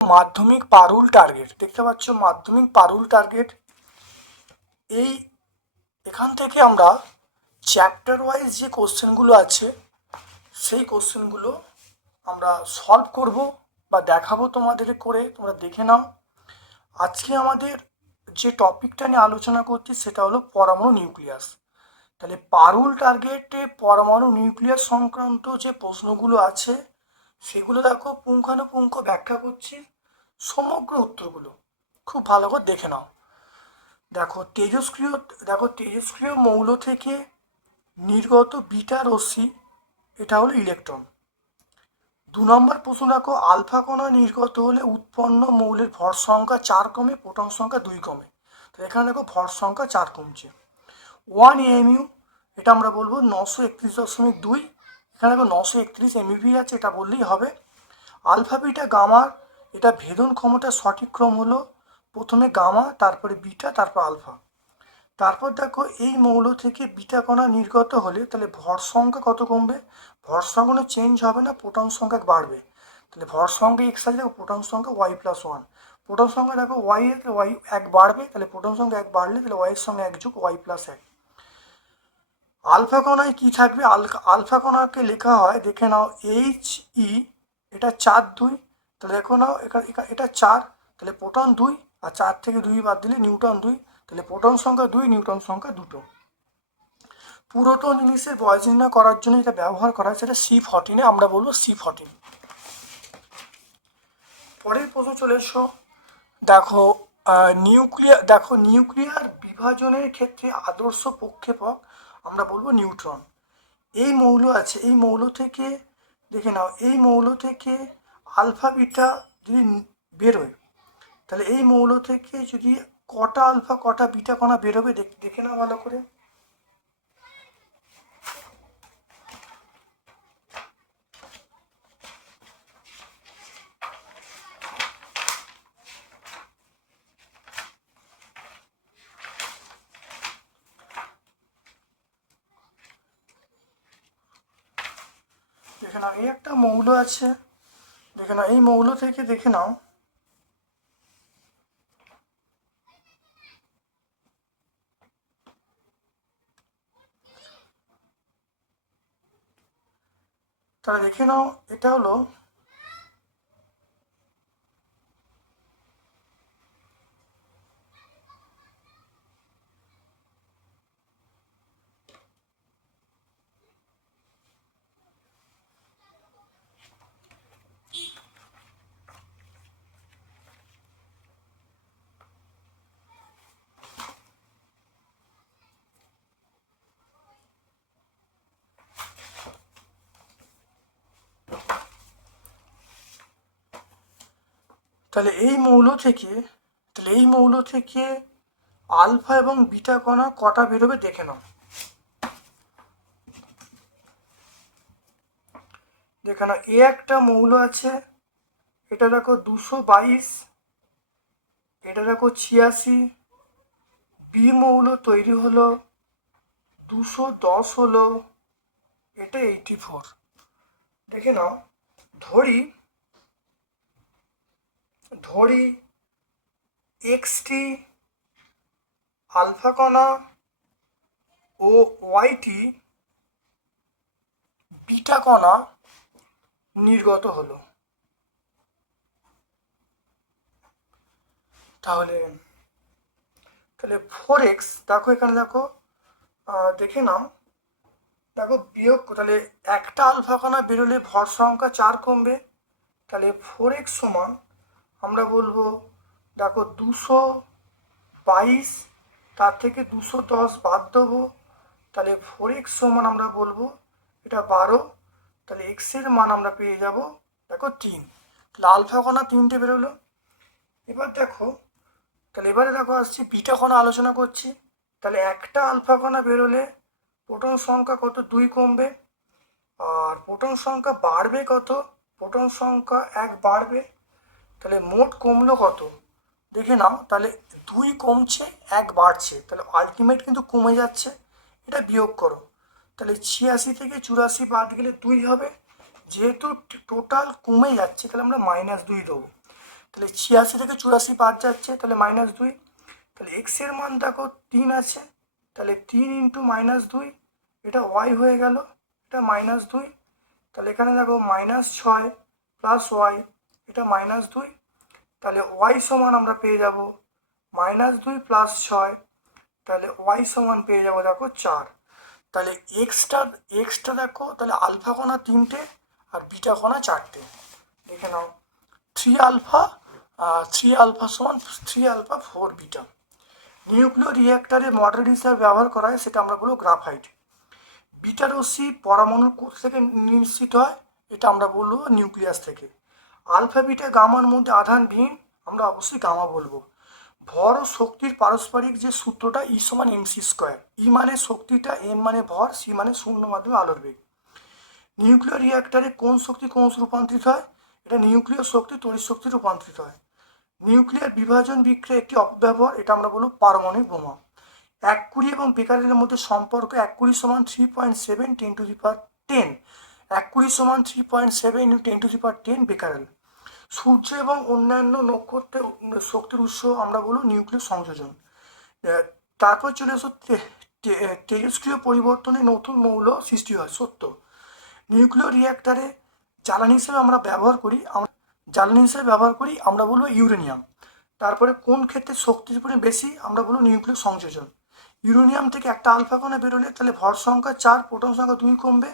মাধ্যমিক পারুল টার্গেট দেখতে পাচ্ছ মাধ্যমিক পারুল টার্গেট এই এখান থেকে আমরা চ্যাপ্টার ওয়াইজ যে কোশ্চেনগুলো আছে, সেই কোশ্চেনগুলো আমরা সলভ করব বা দেখাবো তোমাদের করে, তোমরা দেখে নাও। আজকে আমাদের যে টপিকটা নিয়ে আলোচনা করছি সেটা হলো পরমাণু নিউক্লিয়াস। তাহলে পারুল টার্গেটে পরমাণু নিউক্লিয়াস সংক্রান্ত যে প্রশ্নগুলো আছে, সেগুলো দেখো পুঙ্খানুপুঙ্খ ব্যাখ্যা করছি। সমগ্র উত্তরগুলো খুব ভালো করে দেখে নাও। দেখো তেজস্ক্রিয় দেখো তেজস্ক্রিয় মৌল থেকে নির্গত বিটা রশ্মি, এটা হলো ইলেকট্রন। দু নম্বর প্রশ্ন দেখো, আলফা কণা নির্গত হলে উৎপন্ন মৌলের ভর সংখ্যা চার কমে প্রোটন সংখ্যা দুই কমে তো এখানে দেখো ভর সংখ্যা চার কমছে। ওয়ান এমইউ এটা আমরা বলব নশো একত্রিশ দশমিক দুই, এখানে দেখো নশো একত্রিশ এমইভি আছে, এটা বললেই হবে। আলফা বিটা গামার এটা ভেদন ক্ষমতার সঠিক ক্রম হলো প্রথমে গামা, তারপরে বিটা, তারপর আলফা। তারপর দেখো এই মৌল থেকে বিটা কণা নির্গত হলে তাহলে ভর সংখ্যা কত কমবে? ভর সংখ্যা চেঞ্জ হবে না প্রোটন সংখ্যা বাড়বে। তাহলে ভর সংখ্যা এক্স আছে, দেখো প্রোটন সংখ্যা ওয়াই প্লাস ওয়ান প্রোটন সংখ্যা দেখো ওয়াই এর ওয়াই এক বাড়বে, তাহলে প্রোটন সংখ্যা এক বাড়লে তাহলে ওয়াইয়ের সঙ্গে এক যোগ ওয়াই প্লাস এক। আলফা কণায় কি থাকবে? আলফা কণাকে লেখা হয়, দেখে নাও এইচ ই এটা চার দুই, তাহলে দেখো নাও, এটা চার, তাহলে প্রোটন দুই, আর চার থেকে দুই বাদ দিলে নিউটন দুই, তাহলে প্রোটন সংখ্যা দুই, নিউটন সংখ্যা দুটো। পুরাতন জিনিসের বয়স নির্ণয় করার জন্য যেটা ব্যবহার করা হয়, সেটা সি ফর্টিনে আমরা বলব সি ফর্টিন পরের প্রশ্ন চলে এসো। দেখো নিউক্লিয়ার দেখো নিউক্লিয়ার বিভাজনের ক্ষেত্রে আদর্শ প্রক্ষেপক আমরা বলব নিউট্রন এই মৌল আছে, এই মৌল থেকে, দেখে নাও, এই মৌল থেকে আলফা বিটা যদি বেরোয়, তাহলে এই মৌল থেকে যদি কটা আলফা কটা বিটা কণা বেরোবে দেখ- নাও ভালো করে। দেখে নাও, এই একটা মৌল আছে। দেখে নাও, এই মৌল থেকে দেখে নাও। তাহলে দেখে নাও, এটা হলো তাহলে এই মৌল থেকে, তাহলে এই মৌল থেকে আলফা এবং বিটা কণা কটা বেরোবে দেখে নাও। দেখে নাও, এ একটা মৌল আছে, এটা দেখো দুশো বাইশ, এটা দেখো ছিয়াশি, বি মৌল তৈরি হলো দুশো দশ হলো, এটা এইটি ফোর। দেখে নাও, ধরি ধরি এক্সটি আলফা কণা ও ওয়াইটি বিটা কণা নির্গত হলো। তাহলে তাহলে ফোর এক্স দেখো এখানে দেখো দেখে নাও। দেখো বিয়োগ, তাহলে একটা আলফা কণা বেরোলে ভর সংখ্যা চার কমবে। তাহলে ফোর এক্স সমান আমরা বলব, দেখো দুশো বাইশ, তার থেকে দুশো দশ বাদ দেবো। তাহলে ফোর এক্স সমান আমরা বলব, এটা বারো। তাহলে এক্সের মান আমরা পেয়ে যাব, দেখো তিন। তাহলে আলফা তিনটে বেরোলো। এবার দেখো, তাহলে এবারে দেখো আসছি, বিটা কণা আলোচনা করছি। তাহলে একটা আলফা কণা বেরোলে প্রোটন সংখ্যা কত? দুই কমবে। আর প্রোটন সংখ্যা বাড়বে কত? প্রোটন সংখ্যা এক বাড়বে। তাহলে মোট কমলো কত? দেখে নাও, তাহলে দুই কমছে, এক বাড়ছে। তাহলে আলটিমেট কিন্তু কমে যাচ্ছে, এটা বিয়োগ করো। তাহলে ছিয়াশি থেকে চুরাশি বাদ গেলে দুই হবে, যেহেতু টোটাল কমে যাচ্ছে, তাহলে আমরা মাইনাস দুই দেবো। তাহলে ছিয়াশি থেকে চুরাশি বাদ যাচ্ছে, তাহলে মাইনাস দুই। তাহলে এক্সের মান দেখো, তিন আছে, তাহলে তিন ইন্টু মাইনাস দুই, এটা ওয়াই হয়ে গেল, এটা মাইনাস দুই। তাহলে এখানে দেখো মাইনাস ছয় প্লাস ওয়াই এটা মাইনাস দুই, তাহলে ওয়াই সমান আমরা পেয়ে যাব মাইনাস দুই প্লাস ছয়, তাহলে ওয়াই সমান পেয়ে যাব দেখো চার। তাহলে এক্সটা এক্সটা দেখো, তাহলে আলফা কণা তিনটে আর বিটা কণা চারটে। দেখে নাও থ্রি আলফা থ্রি আলফা সমান থ্রি আলফা ফোর বিটা নিউক্লিয় রিয়াক্টারে মডেল হিসাবে ব্যবহার করা হয়, সেটা আমরা বলব গ্রাফাইট বিটা রশ্মি পরমাণুর কোষ থেকে নিশ্চিত হয়, এটা আমরা বলব নিউক্লিয়াস থেকে। আলফা বিটা, গামার মধ্যে আধানবিহীন আমরা অবশ্যই গামা বলব। ভর ও শক্তির পারস্পরিক যে সূত্রটা, ই সমান এম সি স্কোয়ার ই মানে শক্তিটা এম মানে ভর সি মানে শূন্য মাধ্যমে আলোর বেগ। নিউক্লিয়ার রিয়াক্টারে কোন শক্তি কোন রূপান্তরিত হয়? এটা নিউক্লিয় শক্তি, তড়িৎ শক্তি রূপান্তরিত হয়। নিউক্লিয়ার বিভাজন বিক্রিয়া একটি অপব্যবহার, এটা আমরা বলব পারমাণবিক বোমা। এক কুড়ি এবং বেকারের মধ্যে সম্পর্ক এক কুড়ি সমান three point seven ten to the power ten এক কুড়ি সমান three point seven ten to the power ten becquerel. সূর্য এবং অন্যান্য নক্ষত্রের শক্তির উৎস আমরা বলব নিউক্লিয় সংযোজন। তারপর চলে আসো তেজস্ক্রিয় পরিবর্তনে নতুন মৌল সৃষ্টি হয়, সত্য। নিউক্লিয় রিয়াক্টারে জ্বালানি হিসেবে আমরা ব্যবহার করি জ্বালানি হিসেবে ব্যবহার করি, আমরা বলব ইউরেনিয়াম তারপরে কোন ক্ষেত্রে শক্তির পরিমাণ বেশি, আমরা বলব নিউক্লিয় সংযোজন। ইউরেনিয়াম থেকে একটা আলফা কণা বেরোলে তাহলে ভর সংখ্যা চার প্রোটন সংখ্যা দুই কমবে।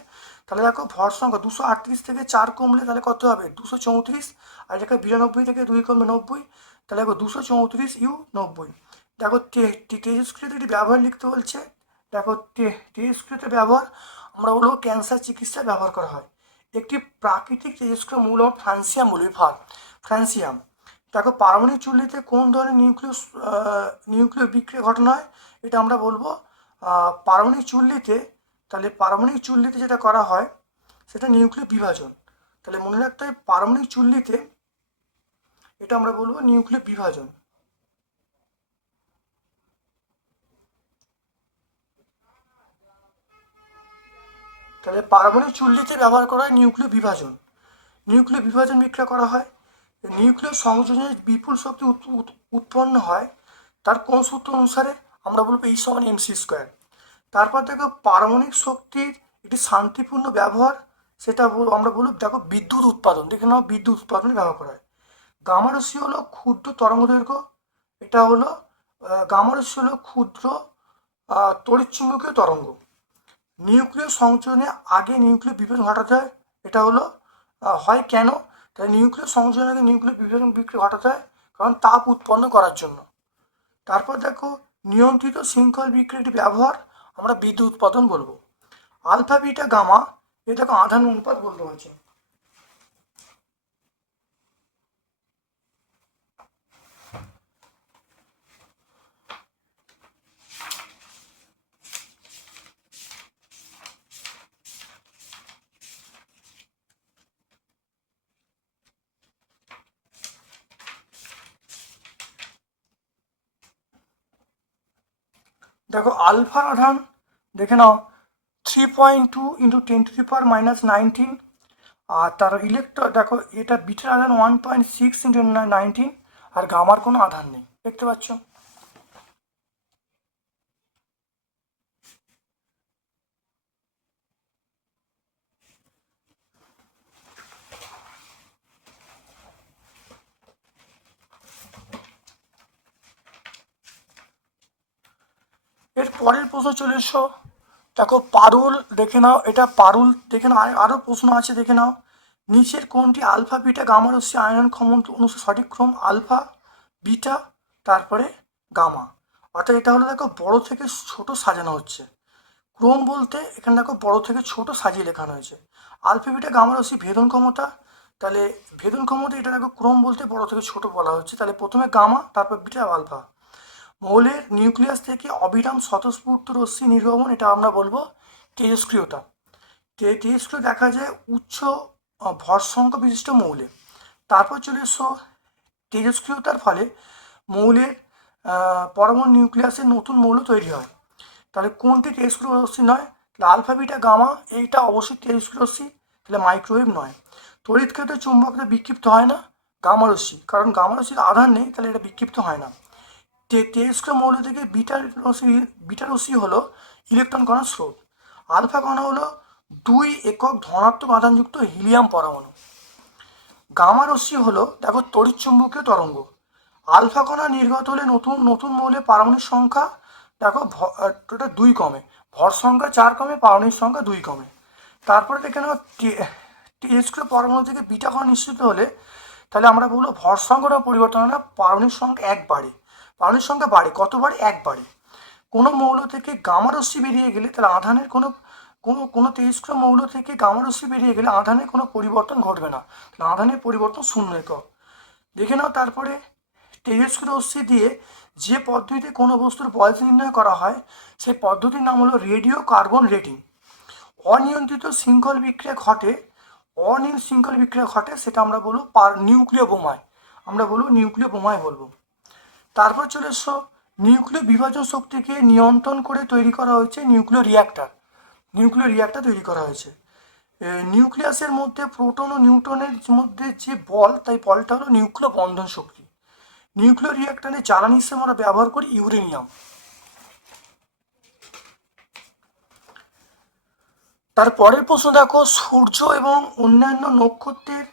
তাহলে দেখো ভর সংখ্যা দুশো আটত্রিশ থেকে চার কমলে তাহলে কত হবে? দুশো চৌত্রিশ। আর দেখো বিরানব্বই থেকে দুই কমবে নব্বই। তাহলে দেখো দুশো চৌত্রিশ ইউ নব্বই। দেখো তেজস্ক্রিয়তে একটি ব্যবহার লিখতে বলছে। দেখো তেজস্ক্রিয়তে ব্যবহার। আমরা বলব ক্যান্সার চিকিৎসায় ব্যবহার করা হয়। একটি প্রাকৃতিক তেজস্ক্রিয় মূল ফ্রান্সিয়াম মূলবিভাগ ফ্রান্সিয়াম। দেখো পারমাণবিক চুল্লিতে কোন ধরনের নিউক্লিয় নিউক্লিয় বিক্রিয়া ঘটনা হয়? এটা আমরা বলব আহ, পারমাণবিক চুল্লিতে তাহলে পারমাণবিক চুল্লিতে যেটা করা হয়, সেটা নিউক্লিয় বিভাজন। তাহলে মনে রাখতে হবে পারমাণবিক চুল্লিতে এটা আমরা বলব নিউক্লিয় বিভাজন। তাহলে পারমাণবিক চুল্লিতে ব্যবহার করা হয় নিউক্লিয় বিভাজন। নিউক্লিয় বিভাজন বিক্রিয়া করা হয়। নিউক্লিয় সংযোজনের বিপুল শক্তি উৎ- উৎ- উৎপন্ন হয়, তার কোন সূত্র অনুসারে আমরা বলব এই সমান এমসি স্কোয়ার তারপর দেখো পারমাণবিক শক্তির একটি শান্তিপূর্ণ ব্যবহার, সেটা আমরা বলব দেখো বিদ্যুৎ উৎপাদন, দেখে নাও বিদ্যুৎ উৎপাদনে ব্যবহার করা হয়। গামারসি হলো ক্ষুদ্র তরঙ্গ দৈর্ঘ্য, এটা হলো গামারসি হলো ক্ষুদ্র তড়িৎচুম্বকীয় তরঙ্গ। নিউক্লিয় সংযোজনে আগে নিউক্লিয় বিভাজন ঘটাতে হয়, এটা হলো হয় কেন? তাই নিউক্লিয় সংযোজনে আগে নিউক্লিয় বিভাজন বিক্রিয়া ঘটাতে হয়, কারণ তাপ উৎপন্ন করার জন্য। তারপর দেখো নিয়ন্ত্রিত শৃঙ্খল বিক্রিয়ার একটি ব্যবহার আমরা বিদ্যুৎ উৎপাদন বলব। আলফা বিটা গামা এটাকে আধান অনুপাত বলতে হচ্ছে দেখো আলফার আধান, দেখে নাও three point two into ten to three power minus nineteen আর তার ইলেকট্রন দেখো, এটা বিটার আধান one point six into nineteen আর গামার কোনো আধান নেই। দেখতে পাচ্ছ এর পরের প্রশ্ন চলে এসো। দেখো, পারুল দেখে নাও, এটা পারুল দেখে নাও, আর- আরও প্রশ্ন আছে দেখে নাও। নিচের কোনটি আলফা, বিটা, গামা, রশ্মি, আয়রন ক্ষমতা অনুসারে সঠিক ক্রম, আলফা, বিটা, তারপরে গামা। অর্থাৎ এটা হলো দেখো, বড় থেকে ছোট সাজানো হচ্ছে। ক্রম বলতে এখানে দেখো, বড় থেকে ছোট সাজিয়ে লেখানো হয়েছে। আলফা, বিটা, গামা, রশ্মি, ভেদন ক্ষমতা, তাহলে ভেদন ক্ষমতা, এটা দেখো, ক্রম বলতে বড় থেকে ছোট বলা হচ্ছে। তাহলে প্রথমে গামা, তারপর বিটা, আলফা। মৌলের নিউক্লিয়াস থেকে অবিরাম স্বতঃস্ফূর্ত রশ্মি নির্গমন, এটা আমরা বলব তেজস্ক্রিয়তা তেজস্ক্রিয় দেখা যায় উচ্চ ভর সংখ্যা বিশিষ্ট মৌলে। তারপর চলে এসো তেজস্ক্রিয়তার ফলে মৌলের পরমাণু নিউক্লিয়াসের নতুন মৌল তৈরি হয়। তাহলে কোনটি তেজস্ক্রিয় রশ্মি নয়? তাহলে আলফা, বিটা, গামা, এইটা অবশ্যই তেজস্ক্রিয় রশ্মি, তাহলে মাইক্রোওয়েভ নয়। তড়িৎ ক্ষেত্রে চুম্বকটা বিক্ষিপ্ত হয় না, গামা রশ্মি। কারণ গামা রশ্মির আধার নেই, তাহলে এটা বিক্ষিপ্ত হয় না। তেজস্ক্রিয় মৌল থেকে বিটা রশ্মি বিটা রশ্মি হলো ইলেকট্রন কণার স্রোত। আলফা কণা হলো দুই একক ধনাত্মক আধানযুক্ত হিলিয়াম পরমাণু। গামা রশ্মি হলো, দেখো তড়িৎচুম্বকীয় তরঙ্গ। আলফা কণা নির্গত হলে নতুন নতুন মৌলের পারমাণবিক সংখ্যা, দেখো ওটা দুই কমে ভর সংখ্যা চার কমে পারমাণবিক সংখ্যা দুই কমে তারপরে দেখে নাও তেজস্ক্রিয় পরমাণু থেকে বিটা কণা নিশ্চিত হলে, তাহলে আমরা বলব ভর সংখ্যাটা পরিবর্তন হয় না, পারমাণবিক সংখ্যা এক বাড়ে পারমাণবিক সংখ্যা বাড়ে কত বাড়ে এক বাড়ে কোনো মৌল থেকে গামা রশ্মি বেরিয়ে গেলে তাহলে আধানের কোনো কোনো কোনো তেজস্ক্রিয় মৌল থেকে গামা রশ্মি বেরিয়ে গেলে আধানের কোনো পরিবর্তন ঘটবে না। তাহলে আধানের পরিবর্তন শূন্য একক। দেখে নাও তারপরে, তেজস্ক্রিয় রশ্মি দিয়ে যে পদ্ধতিতে কোনো বস্তুর বয়স নির্ণয় করা হয়, সেই পদ্ধতির নাম হলো রেডিও কার্বন রেটিং। অনিয়ন্ত্রিত শৃঙ্খল বিক্রিয়া ঘটে অনিয়ন শৃঙ্খল বিক্রিয়া ঘটে, সেটা আমরা বলব পার, নিউক্লিয় বোমায়। আমরা বলব নিউক্লিয় বোমায় বলব। তারপর চলে এসো, নিউক্লিয় বিভাজন শক্তিকে নিয়ন্ত্রণ করে তৈরি করা হয়েছে নিউক্লিয় রিয়াক্টার নিউক্লিয় রিয়াক্টার তৈরি করা হয়েছে। নিউক্লিয়াসের মধ্যে প্রোটন ও নিউট্রনের মধ্যে যে বল, তাই বলটা হলো নিউক্লিয় বন্ধন শক্তি। নিউক্লিয় রিয়াক্টারে জ্বালানি হিসেবে আমরা ব্যবহার করি ইউরেনিয়াম। তারপরের প্রশ্ন দেখো, সূর্য এবং অন্যান্য নক্ষত্রের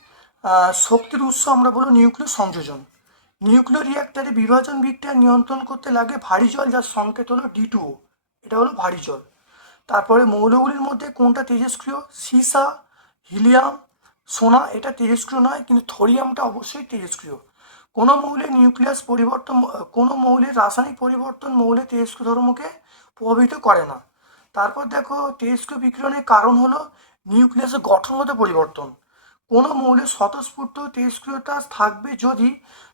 শক্তির উৎস আমরা বলব নিউক্লিয় সংযোজন। নিউক্লিয় রিয়াক্টারে বিভাজন বিক্রিয়া নিয়ন্ত্রণ করতে লাগে ভারী জল, যার সংকেত হলো ডি টু এটা হলো ভারী জল। তারপরে মৌলগুলির মধ্যে কোনটা তেজস্ক্রিয়? সীসা, হিলিয়াম, সোনা। এটা তেজস্ক্রিয় নয়, কিন্তু থোরিয়ামটা অবশ্যই তেজস্ক্রিয়। কোনো মৌলের নিউক্লিয়াস পরিবর্তন, কোনো মৌলের রাসায়নিক পরিবর্তন মৌলের তেজস্ক্রিয় ধর্মকে প্রভাবিত করে না। তারপর দেখো, তেজস্ক্রিয় বিকিরণের কারণ হলো নিউক্লিয়াসের গঠনগত পরিবর্তন। কোনো মৌলের স্বতঃস্ফূর্ত তেজস্ক্রিয়তা থাকবে যদি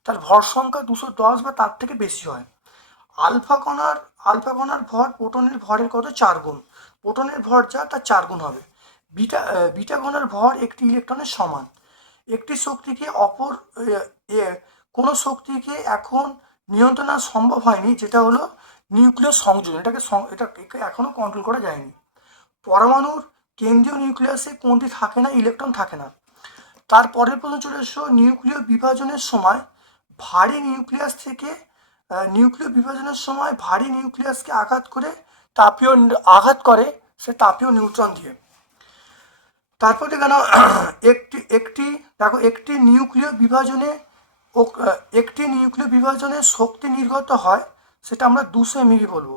তার ভর সংখ্যা দুশো দশ বা তার থেকে বেশি হয়। আলফা কণার আলফা কণার ভর প্রোটনের ভরের কত? চার গুণ। প্রোটনের ভর যা, তার চার গুণ হবে। বিটা বিটা কণার ভর একটি ইলেকট্রনের সমান। একটি শক্তিকে অপর কোনো শক্তিকে এখন নিয়ন্ত্রণ সম্ভব হয়নি, যেটা হলো নিউক্লিয় সংযোজন। এটাকে এটাকে এখনও কন্ট্রোল করা যায়নি। পরমাণুর কেন্দ্রীয় নিউক্লিয়াসে কোনটি থাকে না? ইলেকট্রন থাকে না। তারপরের প্রশ্ন চলে এসো নিউক্লিয় বিভাজনের সময় ভারী নিউক্লিয়াস থেকে নিউক্লিয় বিভাজনের সময় ভারী নিউক্লিয়াসকে আঘাত করে তাপীয় আঘাত করে সে তাপীয় নিউট্রন দিয়ে। তারপর দেখানো একটি একটি, দেখো, একটি নিউক্লিয় বিভাজনে একটি নিউক্লিয় বিভাজনে শক্তি নির্গত হয়, সেটা আমরা দুশো এমবি বলব।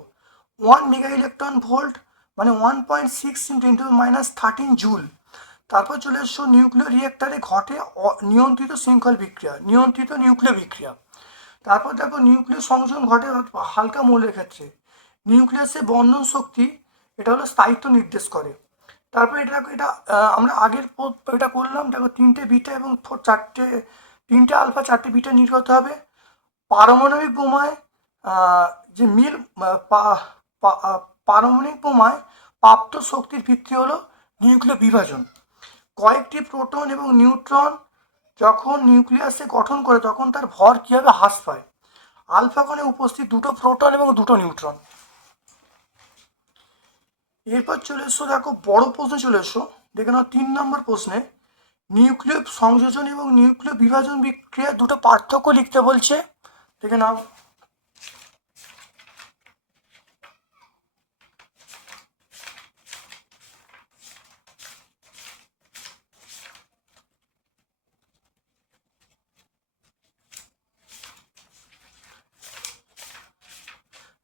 ওয়ান মেগা ইলেকট্রন ভোল্ট মানে one point six into minus thirteen joule তারপর চলে এসো নিউক্লিয় রিয়েক্টারে ঘটে নিয়ন্ত্রিত শৃঙ্খল বিক্রিয়া, নিয়ন্ত্রিত নিউক্লিয় বিক্রিয়া। তারপর দেখো নিউক্লিয় সংযোজন ঘটে হালকা মৌলের ক্ষেত্রে। নিউক্লিয়াসে বন্ধন শক্তি, এটা হলো স্থায়িত্ব নির্দেশ করে। তারপর এটা এটা আমরা আগের এটা করলাম, দেখো তিনটে বিটা এবং চারটে, তিনটে আলফা চারটে বিটা নির্গত হবে। পারমাণবিক বোমায় যে মিল পারমাণবিক বোমায় প্রাপ্ত শক্তির ভিত্তি হলো নিউক্লিয় বিভাজন। কয়েকটি প্রোটন এবং নিউট্রন যখন নিউক্লিয়াসে গঠন করে, তখন তার ভর কীভাবে হ্রাস পায়? আলফা কণে উপস্থিত দুটো প্রোটন এবং দুটো নিউট্রন। এরপর চলে এসো, দেখো, বড় প্রশ্ন চলে এসো। দেখে নাও, তিন নম্বর প্রশ্নে, নিউক্লিয় সংযোজন এবং নিউক্লিয় বিভাজন বিক্রিয়া দুটো পার্থক্য লিখতে বলছে। দেখে নাও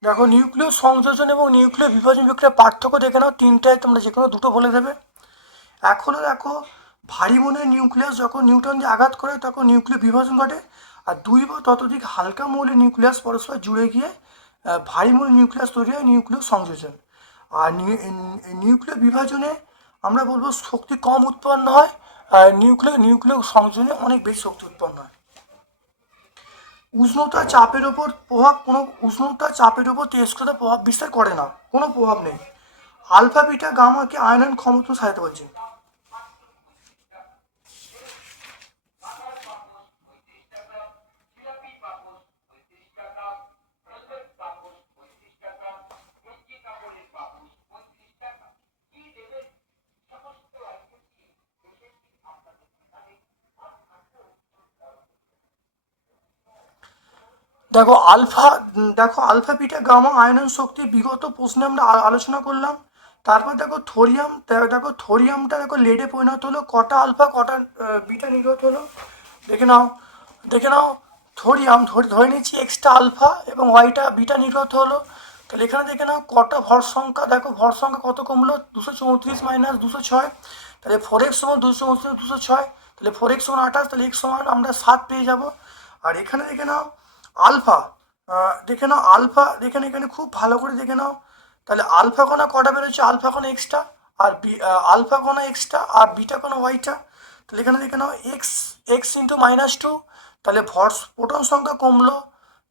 দেখো নিউক্লিয় সংযোজন এবং নিউক্লিয় বিভাজন বিক্রিয়ার পার্থক্য দেখে নাও তিনটায় তোমরা যে কোনো দুটো বলে দেবে। হলো দেখো, ভারী মনের নিউক্লিয়াস যখন নিউটন দিয়ে আঘাত করে, তখন নিউক্লিয় বিভাজন ঘটে। আর দুই বা ততোধিক হালকা মৌলের নিউক্লিয়াস পরস্পর জুড়ে গিয়ে ভারী মৌলের নিউক্লিয়াস তৈরি হয় নিউক্লিয় সংযোজন। আর নিউ- নিউক্লিয় বিভাজনে আমরা বলব শক্তি কম উৎপন্ন হয়, আর নিউক্লিয় নিউক্লিয় সংযোজনে অনেক বেশি শক্তি উৎপন্ন হয়। উষ্ণতা চাপের ওপর প্রভাব, কোনো উষ্ণতা চাপের ওপর তেজস্ক্রিয়তা প্রভাব বিস্তার করে না। কোনো প্রভাব নেই। আলফা, বিটা, গামাকে আয়নন ক্ষমতা সাজাতে বলছে দেখো আলফা দেখো আলফা, বিটা, গামা আয়নন শক্তি, বিগত প্রশ্নে আমরা আলোচনা করলাম। তারপর দেখো থোরিয়াম দেখো থোরিয়ামটা দেখো লেডে পরিণত হলো, কটা আলফা, কটা বিটা নির্গত হলো? দেখে নাও দেখে নাও, থোরিয়াম, ধরে নিচ্ছি এক্সটা আলফা এবং ওয়াইটা বিটা নির্গত হলো। তাহলে এখানে দেখে নাও কটা ভর সংখ্যা, দেখো ভর সংখ্যা কত কমলো? দুশো চৌত্রিশ মাইনাস দুশো ছয়। তাহলে ফোর এক্স সমান দুশো চৌত্রিশ, দুশো ছয়। তাহলে ফোর এক্স সমান আঠাশ, তাহলে এক্স সমান আমরা সাত পেয়ে যাব। আর এখানে দেখে নাও আলফা দেখে নাও, আলফা, দেখে নাও, এখানে খুব ভালো করে দেখে নাও। তাহলে আলফা কোনা কটা বেরোচ্ছে? আলফা কোনা এক্সটা আর বি আলফা কোনা এক্সটা আর বিটা কোনা ওয়াইটা তাহলে এখানে দেখে নাও X X into minus two তাহলে ভর, প্রোটন সংখ্যা কমলো,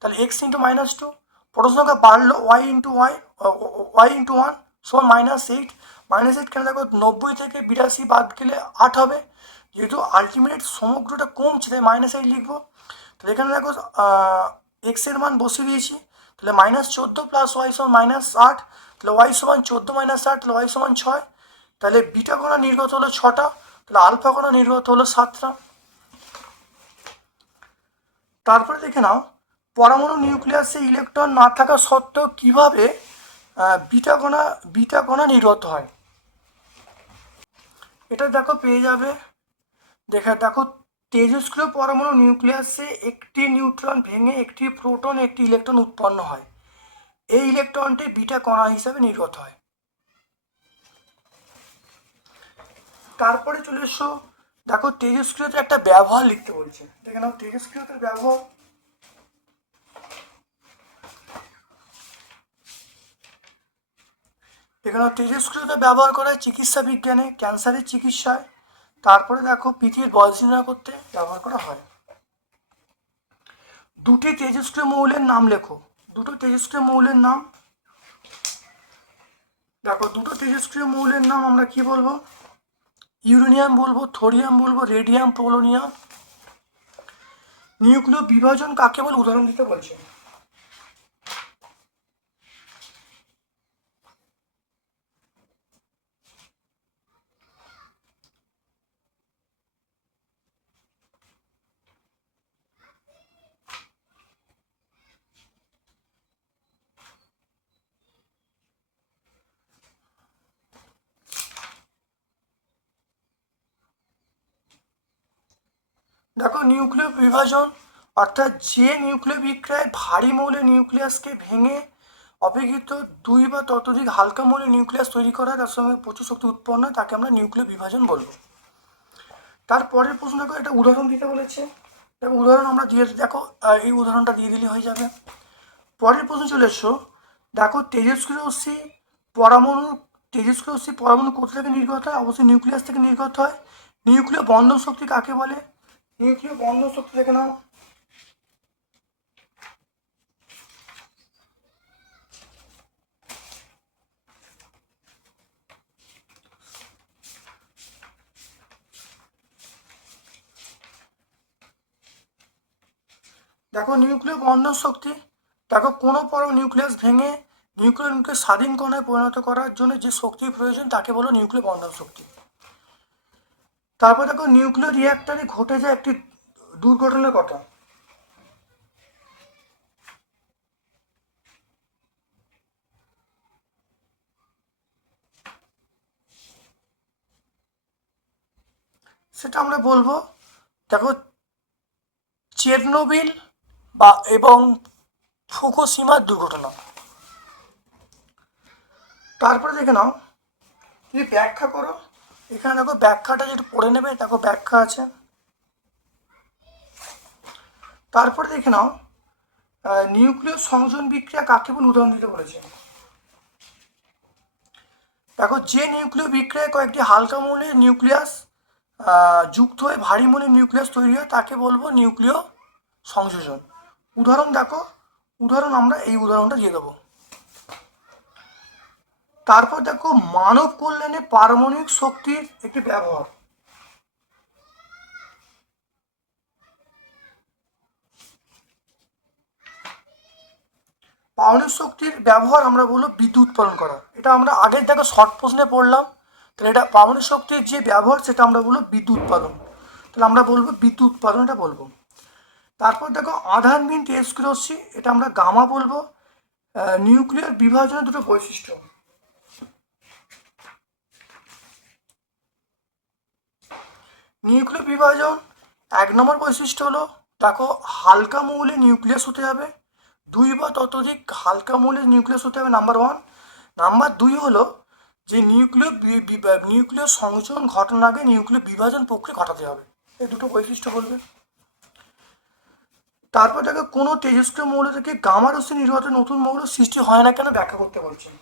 তাহলে X into minus two proton সংখ্যা বাড়লো Y into Y Y into one সমান মাইনাস এইট মাইনাস এইট কেন দেখো, নব্বই থেকে বিরাশি বাদ গেলে আট হবে। যেহেতু আলটিমেট সমগ্রটা কমছে, তাই মাইনাস এইট লিখব। তাহলে এখানে দেখো এক্সের মান বসিয়ে দিয়েছি, তাহলে মাইনাস চোদ্দ প্লাস ওয়াই সমান মাইনাস আট, তাহলে ওয়াই সমান চোদ্দ মাইনাস আট, তাহলে ওয়াই সমান ছয়, তাহলে বিটা কোণা নির্গত হলো ছটা, তাহলে আলফা কোণা নির্গত হলো সাতটা। তারপরে দেখে নাও, পরমাণু নিউক্লিয়াসে ইলেকট্রন না থাকা সত্ত্বেও কীভাবে বিটা কণা বিটা কণা নির্গত হয়? এটা দেখো পেয়ে যাবে। দেখা, দেখো তেজস্ক্রিয় পরমাণু নিউক্লিয়াসে একটি নিউট্রন ভেঙে একটি প্রোটন, একটি ইলেকট্রন উৎপন্ন হয়। এই ইলেকট্রনটি বিটা কণা হিসাবে নির্গত হয়। তারপরে চলে এসো। দেখো তেজস্ক্রিয়তে একটা ব্যবহার লিখতে বলছে। দেখে নাও তেজস্ক্রিয়তার ব্যবহার। এখানে তেজস্ক্রিয়তা ব্যবহার করা হয় চিকিৎসা বিজ্ঞানে, ক্যান্সারের চিকিৎসায়। তারপরে দেখো পৃথিবীর বয়স নির্ণয় করতে ব্যবহার করা হয়। দুটি তেজস্ক্রিয় মৌলের নাম লেখো। দুটো তেজস্ক্রিয় মৌলের নাম। দেখো, দুটো তেজস্ক্রিয় মৌলের নাম আমরা কি বলব? ইউরেনিয়াম বলব, থোরিয়াম বলব, রেডিয়াম, পোলোনিয়াম। নিউক্লিয় বিভাজন কাকে বলে? উদাহরণ দিতে বলছে। দেখো নিউক্লিয় বিভাজন অর্থাৎ যে নিউক্লিয় বিক্রিয়ায় ভারী মৌলের নিউক্লিয়াসকে ভেঙে অপেক্ষিত দুই বা ততোধিক হালকা মৌলের নিউক্লিয়াস তৈরি করা তার সঙ্গে প্রচুর শক্তি উৎপন্ন হয়, তাকে আমরা নিউক্লিয় বিভাজন বলব। তারপরের প্রশ্ন দেখো একটা উদাহরণ দিতে বলেছে। দেখো, উদাহরণ আমরা দিয়ে দেখো এই উদাহরণটা দিয়ে দিলে হয়ে যাবে। পরের প্রশ্ন চলে এসো। দেখো তেজস্ক্রিয় রশ্মি পরমাণু তেজস্ক্রিয় রশ্মি পরমাণু কোথা থেকে নির্গত হয়? অবশ্যই নিউক্লিয়াস থেকে নির্গত হয়। নিউক্লিয় বন্ধন শক্তি কাকে বলে? নিউক্লিয় বন্ধন শক্তি থেকে নাও। দেখো নিউক্লিয় বন্ধন শক্তি, দেখো কোনো পরম নিউক্লিয়াস ভেঙে নিউক্লিয়নকে স্বাধীন কণায় পরিণত করার জন্য যে শক্তির প্রয়োজন তাকে বলো নিউক্লিয় বন্ধন শক্তি। তারপর দেখো নিউক্লিয় রিয়াক্টরে ঘটে যায় একটি দুর্ঘটনার কথা। সেটা আমরা বলব, দেখো চেরনোবিল বা এবং ফুকুশিমার দুর্ঘটনা। তারপরে দেখে নাও যদি ব্যাখ্যা করো। এখানে দেখো ব্যাখ্যাটা যেটা পড়ে নেবে, দেখো ব্যাখ্যা আছে। তারপরে দেখে নাও নিউক্লিয় সংযোজন বিক্রিয়া কাকে বলে? উদাহরণ দিতে বলেছে। দেখো, যে নিউক্লিয় বিক্রিয়ায় কয়েকটি হালকা মৌলের নিউক্লিয়াস যুক্ত হয়ে ভারী মৌলের নিউক্লিয়াস তৈরি হয়, তাকে বলব নিউক্লিয় সংযোজন। উদাহরণ দেখো, উদাহরণ আমরা এই উদাহরণটা দিয়ে দেবো। তারপর দেখো মানব কল্যাণে পারমাণবিক শক্তির একটি ব্যবহার। পারমাণবিক শক্তির ব্যবহার আমরা বলব বিদ্যুৎ উৎপাদন করা। এটা আমরা আগের দেখো শর্ট প্রশ্নে পড়লাম। তাহলে এটা পারমাণবিক শক্তির যে ব্যবহার, সেটা আমরা বলব বিদ্যুৎ উৎপাদন। তাহলে আমরা বলব বিদ্যুৎ উৎপাদন এটা বলব। তারপর দেখো আধানবিহীন তেজস্ক্রিয়সি এটা আমরা গামা বলব। নিউক্লিয়ার বিভাজনের দুটো বৈশিষ্ট্য। নিউক্লিয় বিভাজন এক নম্বর বৈশিষ্ট্য হলো, দেখো হালকা মৌলে নিউক্লিয়াস হতে হবে। দুই বা ততোধিক হালকা মৌলের নিউক্লিয়াস হতে হবে নাম্বার ওয়ান নাম্বার দুই হলো যে নিউক্লিয় নিউক্লিয় সংযোজন ঘটনার আগে নিউক্লিয় বিভাজন প্রক্রিয়া ঘটাতে হবে। এই দুটো বৈশিষ্ট্য বলবে। তারপর দেখো কোনো তেজস্ক্রিয় মৌল থেকে গামা রশ্মি নির্গত নতুন মৌল সৃষ্টি হয় না কেন ব্যাখ্যা করতে বলছেন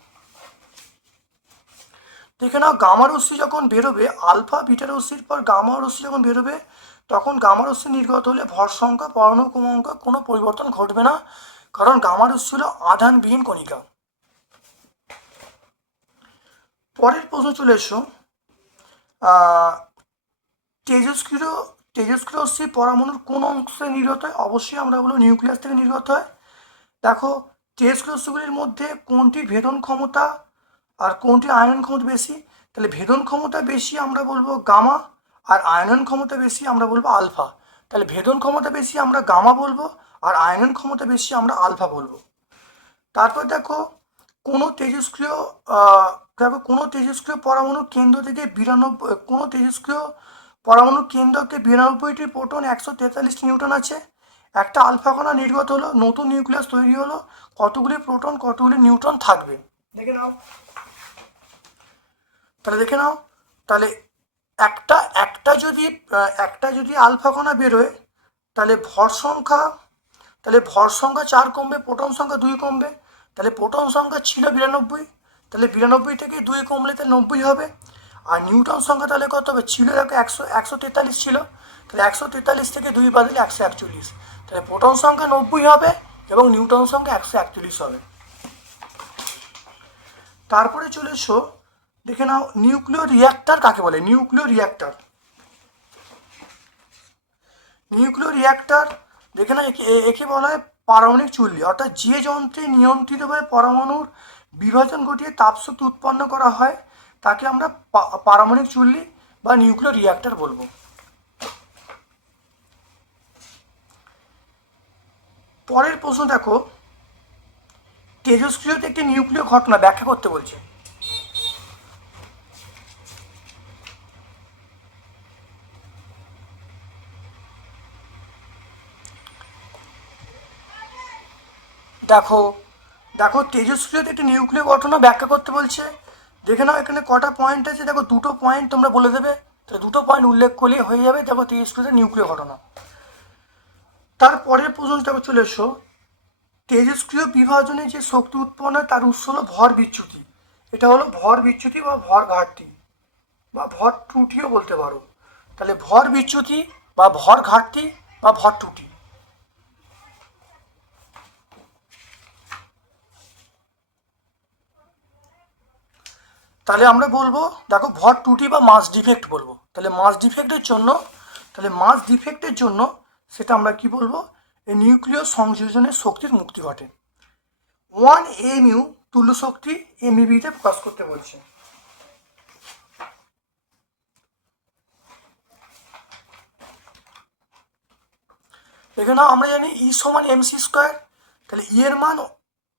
দেখে নাও গামা রশ্মি যখন বেরোবে, আলফা বিটা রশ্মির পর গামা রশ্মি যখন বেরোবে, তখন গামা রশ্মি নির্গত হলে ভর সংখ্যা, পরমাণু ক্রমাঙ্ক কোনো পরিবর্তন ঘটবে না, কারণ গামা রশ্মি হলো আধানবিহীন কণিকা। পরের প্রশ্ন চলে এসো। তেজস্ক্রিয় তেজস্ক্রিয় রশ্মি পরমাণুর কোন অংশে নির্গত হয়? অবশ্যই আমরা বলব নিউক্লিয়াস থেকে নির্গত হয়। দেখো, তেজস্ক্রিয় রশ্মিগুলির মধ্যে কোনটি ভেদন ক্ষমতা আর কোনটি আয়নন ক্ষমতা বেশি? তাহলে ভেদন ক্ষমতা বেশি আমরা বলব গামা, আর আয়নন ক্ষমতা বেশি আমরা বলব আলফা। তাহলে ভেদন ক্ষমতা বেশি আমরা গামা বলব, আর আয়নন ক্ষমতা বেশি আমরা আলফা বলব। তারপর দেখো, কোনো তেজস্ক্রিয় দেখো, কোনো তেজস্ক্রিয় পরমাণু কেন্দ্র থেকে বিরানব্বই, কোনো তেজস্ক্রিয় পরমাণু কেন্দ্রকে বিরানব্বইটি প্রোটন একশো তেতাল্লিশ নিউটন আছে। একটা আলফা কণা নির্গত হলো, নতুন নিউক্লিয়াস তৈরি হলো, কতগুলি প্রোটন, কতগুলি নিউট্রন থাকবে? দেখে নাও। তাহলে দেখে নাও। তাহলে একটা একটা যদি একটা যদি আলফা কণা বেরোয় তাহলে ভর সংখ্যা, তাহলে ভর সংখ্যা চার কমবে, প্রোটন সংখ্যা দুই কমবে। তাহলে প্রোটন সংখ্যা ছিল বিরানব্বই, তাহলে বিরানব্বই থেকে দুই কমলে তাহলে নব্বই হবে। আর নিউটন সংখ্যা তাহলে কত হবে? ছিল একশো একশো তেতাল্লিশ ছিল। তাহলে একশো তেতাল্লিশ থেকে দুই বাদ দিলে একশো একচল্লিশ। তাহলে প্রোটন সংখ্যা নব্বই হবে এবং নিউটন সংখ্যা একশো একচল্লিশ হবে। তারপরে চলে এসো দেখে নাও নিউক্লিয় রিয়াক্টার কাকে বলে? নিউক্লিয় রিয়াক্টার নিউক্লিয় রিয়াক্টার দেখে না একে বলা হয় পারমাণবিক চুল্লি। অর্থাৎ যে যন্ত্রে নিয়ন্ত্রিতভাবে পরমাণুর বিভাজন ঘটিয়ে তাপশক্তি উৎপন্ন করা হয়, তাকে আমরা পারমাণবিক চুল্লি বা নিউক্লিয় রিয়াক্টার বলব। পরের প্রশ্ন দেখো, তেজস্ক্রিয়তে একটি নিউক্লিয় ঘটনা ব্যাখ্যা করতে বলছে। দেখো দেখো, তেজস্ক্রিয়তে একটি নিউক্লিয় ঘটনা ব্যাখ্যা করতে বলছে। দেখে নাও, এখানে কটা পয়েন্ট আছে। দেখো, দুটো পয়েন্ট তোমরা বলে দেবে। তো দুটো পয়েন্ট উল্লেখ করলেই হয়ে যাবে, দেখো, তেজস্ক্রিয়তে নিউক্লিয় ঘটনা তারপরের প্রশ্ন দেখো, চলে এসো। তেজস্ক্রিয় বিভাজনে যে শক্তি উৎপন্ন হয়, তার উৎস হলো ভর বিচ্যুতি। এটা হলো ভর বিচ্যুতি বা ভর ঘাটতি। বা ভর ত্রুটিও বলতে পারো। তাহলে ভর বিচ্যুতি বা ভর ঘাটতি বা ভর ত্রুটি। তাহলে আমরা বলব, দেখো ভর ত্রুটি বা মাস ডিফেক্ট বলব। তাহলে মাস ডিফেক্টের জন্য, তাহলে মাস ডিফেক্টের জন্য সেটা আমরা কি বলব? এই নিউক্লিয় সংযোজনের শক্তির মুক্তি ঘটে। ওয়ান এম ইউ তুল্য শক্তি এমইবিতে প্রকাশ করতে বলছে। এখানে আমরা জানি ই সমান এম সি স্কোয়ার তাহলে ই এর মান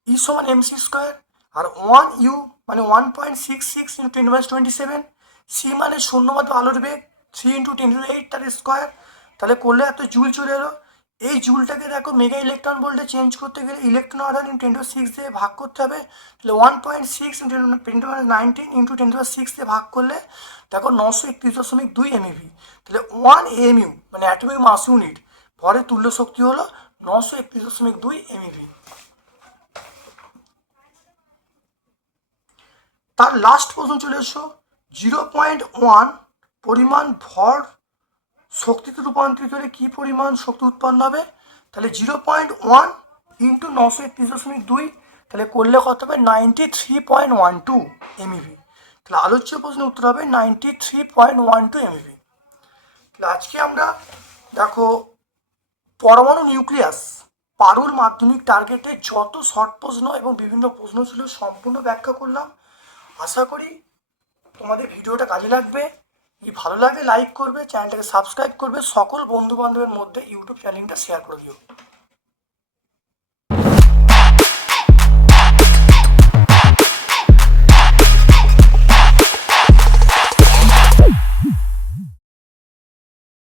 ই সমান এম সি স্কোয়ার আর ওয়ান ইউ মানে one point six six into ten minus twenty seven C মানে শূন্য মতো আলোর বেগ three into ten to eight তার স্কোয়ার তাহলে করলে এত জুল চলে এলো। এই জুলটাকে দেখো মেগা ইলেকট্রন বলতে চেঞ্জ করতে গেলে ইলেকট্রন আধার ইন্টু টেন টু সিক্স দিয়ে ভাগ করতে হবে। তাহলে one point six into ten to nineteen into ten to six দিয়ে ভাগ করলে দেখো নশো একত্রিশ দশমিক দুই এমইভি তাহলে ওয়ান এমইউ মানে অ্যাটমিক মাস ইউনিট ভরের তুল্য শক্তি হলো নশো একত্রিশ দশমিক দুই এমইভি তার লাস্ট প্রশ্ন চলে এসো। জিরো পয়েন্ট ওয়ান পরিমাণ ভর শক্তিতে রূপান্তরিত হলে কী পরিমাণ শক্তি উৎপন্ন হবে? তাহলে জিরো পয়েন্ট ওয়ান ইন্টু নশো একত্রিশ দশমিক দুই, তাহলে করলে কত হবে? Ninety three point one two MeV তাহলে আলোচ্য প্রশ্নের উত্তর হবে ninety three point one two MeV তাহলে আজকে আমরা দেখো পরমাণু নিউক্লিয়াস পারুল মাধ্যমিক টার্গেটে যত শর্ট প্রশ্ন এবং বিভিন্ন প্রশ্ন ছিল সম্পূর্ণ ব্যাখ্যা করলাম। আশা করি তোমাদের ভিডিওটা কাজে লাগবে। যদি ভালো লাগে লাইক করবে, চ্যানেলটাকে সাবস্ক্রাইব করবে। সকল বন্ধু বান্ধবের মধ্যে ইউটিউব চ্যানেলটা শেয়ার করে দিও।